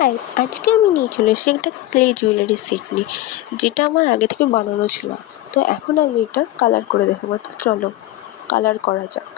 হ্যাঁ, আজকে আমি নিয়ে চলে এসেছি একটা ক্লে জুয়েলারি সেট নিয়ে, যেটা আমার আগে থেকে বানানো ছিল। তো এখন আমি এটা কালার করে দেখাবো। তো চলো কালার করা যাক।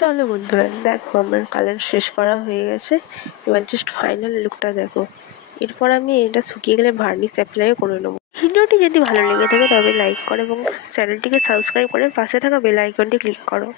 চলো বন্ধুরা, দেখো আমার কালার শেষ করা হয়ে গেছে। এবার জাস্ট ফাইনাল লুকটা দেখো। এরপর আমি এটা শুকিয়ে গেলে ভার্নিশ অ্যাপ্লাইও করে নেবো। ভিডিওটি যদি ভালো লেগে থাকে তবে লাইক করো এবং চ্যানেলটিকে সাবস্ক্রাইব করে পাশে থাকা বেল আইকনটি ক্লিক করো।